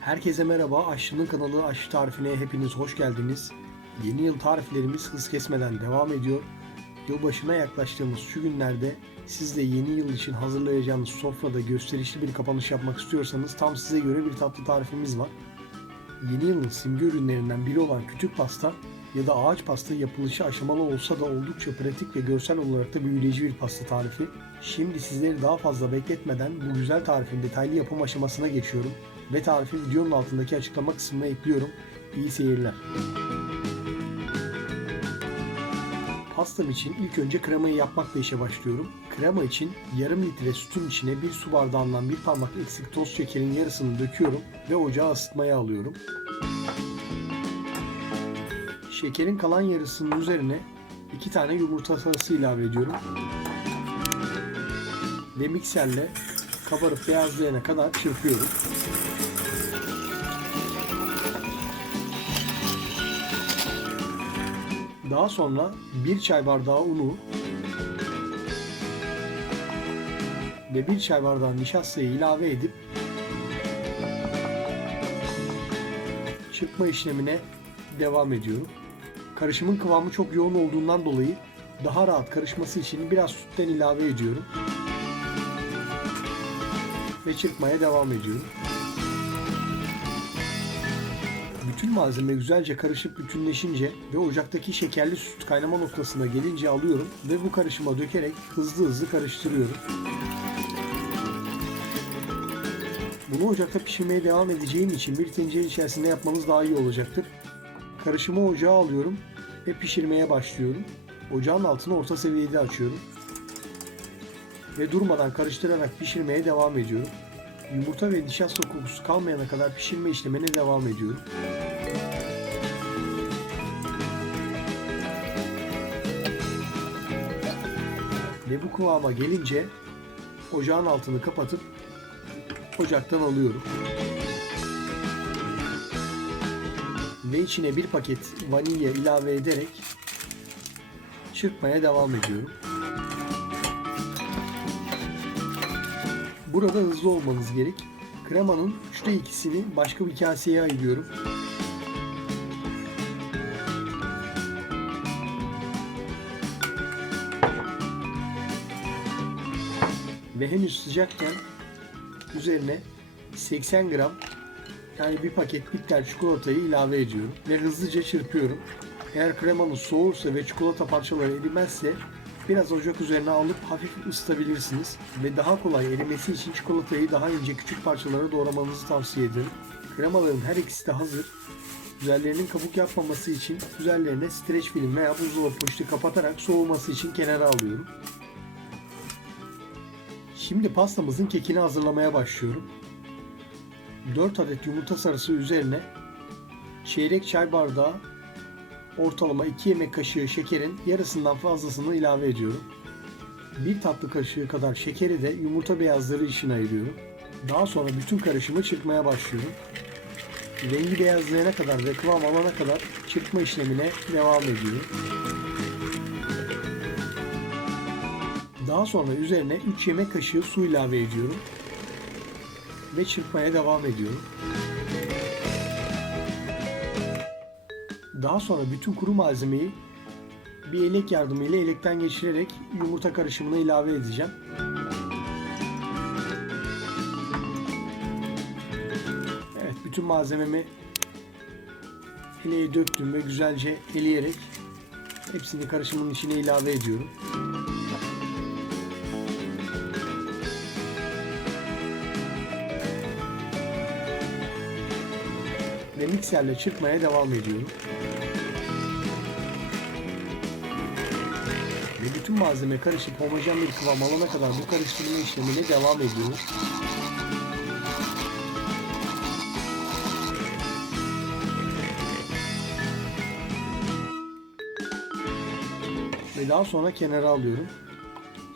Herkese merhaba. Aşçının kanalı Aşçı Tarifine hepiniz hoş geldiniz. Yeni yıl tariflerimiz hız kesmeden devam ediyor. Yılbaşına yaklaştığımız şu günlerde siz de yeni yıl için hazırlayacağınız sofrada gösterişli bir kapanış yapmak istiyorsanız tam size göre bir tatlı tarifimiz var. Yeni yılın simge ürünlerinden biri olan kütük pasta ya da ağaç pasta yapılışı aşamalı olsa da oldukça pratik ve görsel olarak da büyüleyici bir pasta tarifi. Şimdi sizleri daha fazla bekletmeden bu güzel tarifin detaylı yapım aşamasına geçiyorum ve tarifi videonun altındaki açıklama kısmına ekliyorum. İyi seyirler. Pastam için ilk önce kremayı yapmakla işe başlıyorum. Krema için yarım litre sütün içine bir su bardağından bir parmak eksik toz şekerin yarısını döküyorum ve ocağa ısıtmaya alıyorum. Şekerin kalan yarısının üzerine iki tane yumurta sarısı ilave ediyorum. Ve mikserle kabarıp beyazlayana kadar çırpıyorum. Daha sonra bir çay bardağı unu ve bir çay bardağı nişastayı ilave edip çırpma işlemine devam ediyorum. Karışımın kıvamı çok yoğun olduğundan dolayı daha rahat karışması için biraz sütten ilave ediyorum. Ve çırpmaya devam ediyorum. Bütün malzeme güzelce karışıp bütünleşince ve ocaktaki şekerli süt kaynama noktasına gelince alıyorum ve bu karışıma dökerek hızlı hızlı karıştırıyorum. Bunu ocakta pişirmeye devam edeceğim için bir tencere içerisinde yapmanız daha iyi olacaktır. Karışımı ocağa alıyorum ve pişirmeye başlıyorum. Ocağın altını orta seviyede açıyorum. Ve durmadan karıştırarak pişirmeye devam ediyorum. Yumurta ve nişasta kokusu kalmayana kadar pişirme işlemine devam ediyorum. Ve bu kıvama gelince ocağın altını kapatıp ocaktan alıyorum. Ve içine bir paket vanilya ilave ederek çırpmaya devam ediyorum. Burada hızlı olmanız gerek. Kremanın üçte ikisini başka bir kaseye ayırıyorum. Ve henüz sıcakken üzerine 80 gram yani bir paket bitter çikolatayı ilave ediyorum ve hızlıca çırpıyorum. Eğer kremanız soğursa ve çikolata parçaları erimezse biraz ocak üzerine alıp hafif ısıtabilirsiniz ve daha kolay erimesi için çikolatayı daha ince küçük parçalara doğramanızı tavsiye ederim. Kremaların her ikisi de hazır. Üzerlerinin kabuk yapmaması için üzerlerine streç film veya buzdolabı poşeti kapatarak soğuması için kenara alıyorum. Şimdi pastamızın kekini hazırlamaya başlıyorum. 4 adet yumurta sarısı üzerine çeyrek çay bardağı ortalama 2 yemek kaşığı şekerin yarısından fazlasını ilave ediyorum. 1 tatlı kaşığı kadar şekeri de yumurta beyazları için ayırıyorum. Daha sonra bütün karışımı çırpmaya başlıyorum. Rengi beyazlayana kadar ve kıvam alana kadar çırpma işlemine devam ediyorum. Daha sonra üzerine 3 yemek kaşığı su ilave ediyorum ve çırpmaya devam ediyorum. Daha sonra bütün kuru malzemeyi bir elek yardımıyla elekten geçirerek yumurta karışımına ilave edeceğim. Evet, bütün malzememi eleğe döktüm ve güzelce eleyerek hepsini karışımın içine ilave ediyorum. Ve mikserle çırpmaya devam ediyorum. Ve bütün malzeme karışıp homojen bir kıvam alana kadar bu karıştırma işlemine devam ediyorum. Ve daha sonra kenara alıyorum.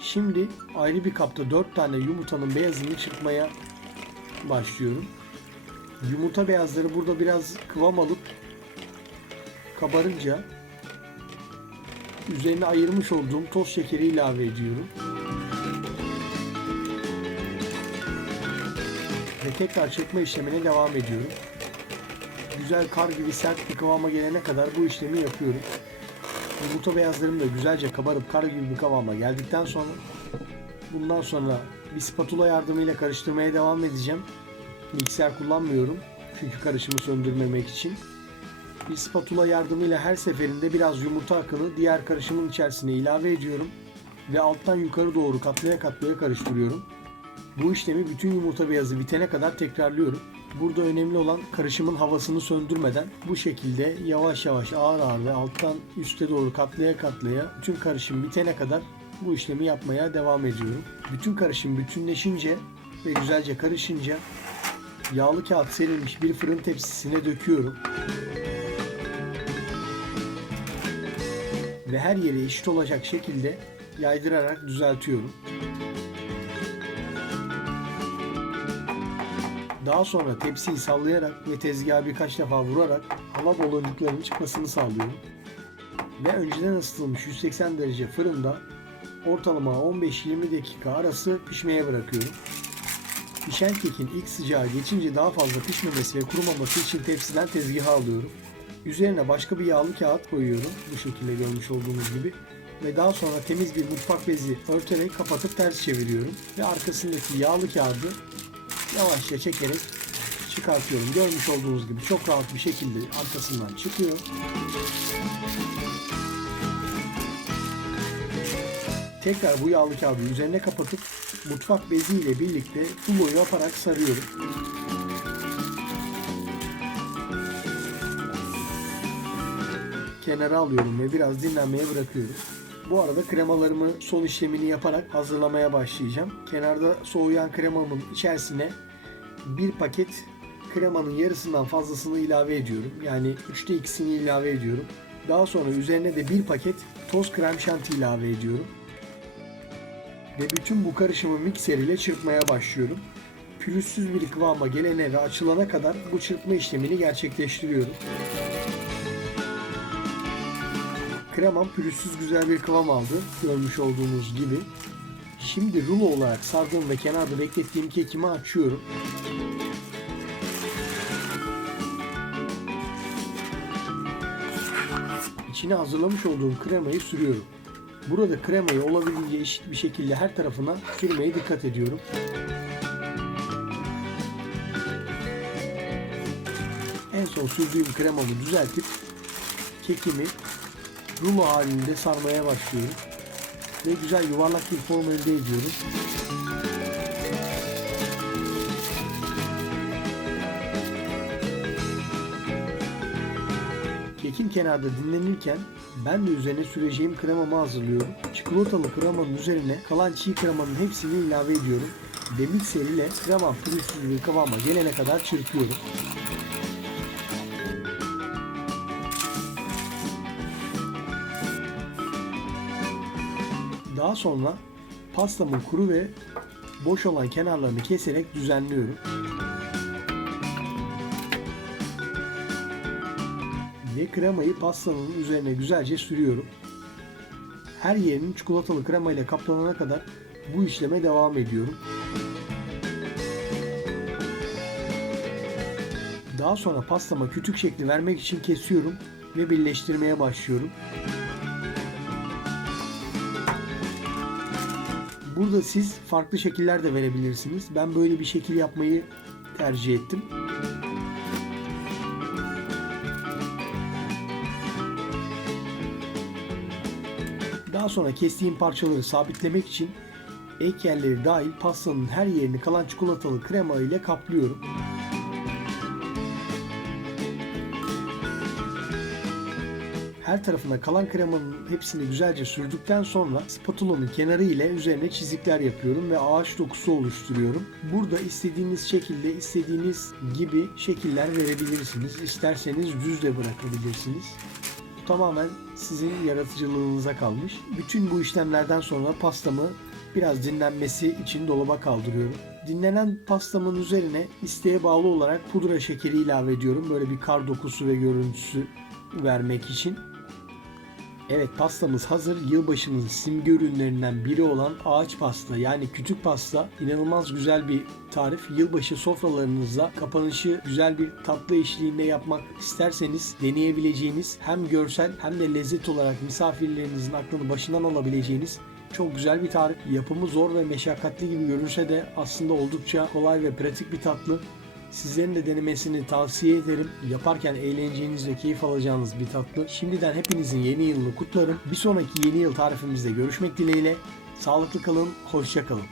Şimdi ayrı bir kapta 4 tane yumurtanın beyazını çırpmaya başlıyorum. Yumurta beyazları burada biraz kıvam alıp kabarınca üzerine ayırmış olduğum toz şekeri ilave ediyorum. Ve tekrar çırpma işlemine devam ediyorum. Güzel kar gibi sert bir kıvama gelene kadar bu işlemi yapıyorum. Yumurta beyazlarım da güzelce kabarıp kar gibi bir kıvama geldikten sonra bundan sonra bir spatula yardımıyla karıştırmaya devam edeceğim. Mikser kullanmıyorum çünkü karışımı söndürmemek için. Bir spatula yardımıyla her seferinde biraz yumurta akını diğer karışımın içerisine ilave ediyorum ve alttan yukarı doğru katlaya katlaya karıştırıyorum. Bu işlemi bütün yumurta beyazı bitene kadar tekrarlıyorum. Burada önemli olan karışımın havasını söndürmeden bu şekilde yavaş yavaş ağır ağır ve alttan üste doğru katlaya katlaya bütün karışım bitene kadar bu işlemi yapmaya devam ediyorum. Bütün karışım bütünleşince ve güzelce karışınca yağlı kağıt serilmiş bir fırın tepsisine döküyorum. Ve her yeri eşit olacak şekilde yaydırarak düzeltiyorum. Daha sonra tepsiyi sallayarak ve tezgaha birkaç defa vurarak hava baloncuklarının çıkmasını sağlıyorum. Ve önceden ısıtılmış 180 derece fırında ortalama 15-20 dakika arası pişmeye bırakıyorum. Pişen kekin ilk sıcağı geçince daha fazla pişmemesi ve kurumaması için tepsiden tezgaha alıyorum. Üzerine başka bir yağlı kağıt koyuyorum bu şekilde görmüş olduğunuz gibi ve daha sonra temiz bir mutfak bezi örterek kapatıp ters çeviriyorum ve arkasındaki yağlı kağıdı yavaşça çekerek çıkartıyorum. Görmüş olduğunuz gibi çok rahat bir şekilde arkasından çıkıyor. Tekrar bu yağlı kağıdı üzerine kapatıp mutfak bezi ile birlikte ruloyu yaparak sarıyorum. Kenara alıyorum ve biraz dinlenmeye bırakıyorum. Bu arada kremalarımı son işlemini yaparak hazırlamaya başlayacağım. Kenarda soğuyan kremamın içerisine bir paket kremanın yarısından fazlasını ilave ediyorum. Yani 3'te 2'sini ilave ediyorum. Daha sonra üzerine de bir paket toz krem şanti ilave ediyorum. Ve bütün bu karışımı mikser ile çırpmaya başlıyorum. Pürüzsüz bir kıvama gelene ve açılana kadar bu çırpma işlemini gerçekleştiriyorum. Kremam pürüzsüz güzel bir kıvam aldı. Görmüş olduğunuz gibi. Şimdi rulo olarak sardığım ve kenarda beklettiğim kekimi açıyorum. İçine hazırlamış olduğum kremayı sürüyorum. Burada kremayı olabildiğince eşit bir şekilde her tarafına sürmeye dikkat ediyorum. En son sürdüğüm kremamı düzeltip kekimi rulo halinde sarmaya başlıyorum. Ve güzel yuvarlak bir form elde ediyorum. Kekin kenarda dinlenirken ben de üzerine süreceğim kremamı hazırlıyorum. Çikolatalı kremanın üzerine kalan çiğ kremanın hepsini ilave ediyorum. Ve ile kremam pürüzsüz bir kıvama gelene kadar çırpıyorum. Daha sonra pastamın kuru ve boş olan kenarlarını keserek düzenliyorum. Ve kremayı pastanın üzerine güzelce sürüyorum. Her yerinin çikolatalı krema ile kaplanana kadar bu işleme devam ediyorum. Daha sonra pastama kütük şekli vermek için kesiyorum ve birleştirmeye başlıyorum. Burada siz farklı şekiller de verebilirsiniz. Ben böyle bir şekil yapmayı tercih ettim. Daha sonra kestiğim parçaları sabitlemek için ek yerleri dahil pastanın her yerini kalan çikolatalı krema ile kaplıyorum. Her tarafına kalan kremanın hepsini güzelce sürdükten sonra spatulanın kenarı ile üzerine çizikler yapıyorum ve ağaç dokusu oluşturuyorum. Burada istediğiniz şekilde istediğiniz gibi şekiller verebilirsiniz. İsterseniz düz de bırakabilirsiniz. Tamamen sizin yaratıcılığınıza kalmış. Bütün bu işlemlerden sonra pastamı biraz dinlenmesi için dolaba kaldırıyorum. Dinlenen pastamın üzerine isteğe bağlı olarak pudra şekeri ilave ediyorum. Böyle bir kar dokusu ve görüntüsü vermek için. Evet pastamız hazır. Yılbaşının simge ürünlerinden biri olan ağaç pasta yani küçük pasta inanılmaz güzel bir tarif. Yılbaşı sofralarınızda kapanışı güzel bir tatlı eşliğinde yapmak isterseniz deneyebileceğiniz hem görsel hem de lezzet olarak misafirlerinizin aklını başından alabileceğiniz çok güzel bir tarif. Yapımı zor ve meşakkatli gibi görünse de aslında oldukça kolay ve pratik bir tatlı. Sizlerin de denemesini tavsiye ederim. Yaparken eğleneceğiniz ve keyif alacağınız bir tatlı. Şimdiden hepinizin yeni yılını kutlarım. Bir sonraki yeni yıl tarifimizde görüşmek dileğiyle. Sağlıklı kalın, hoşça kalın.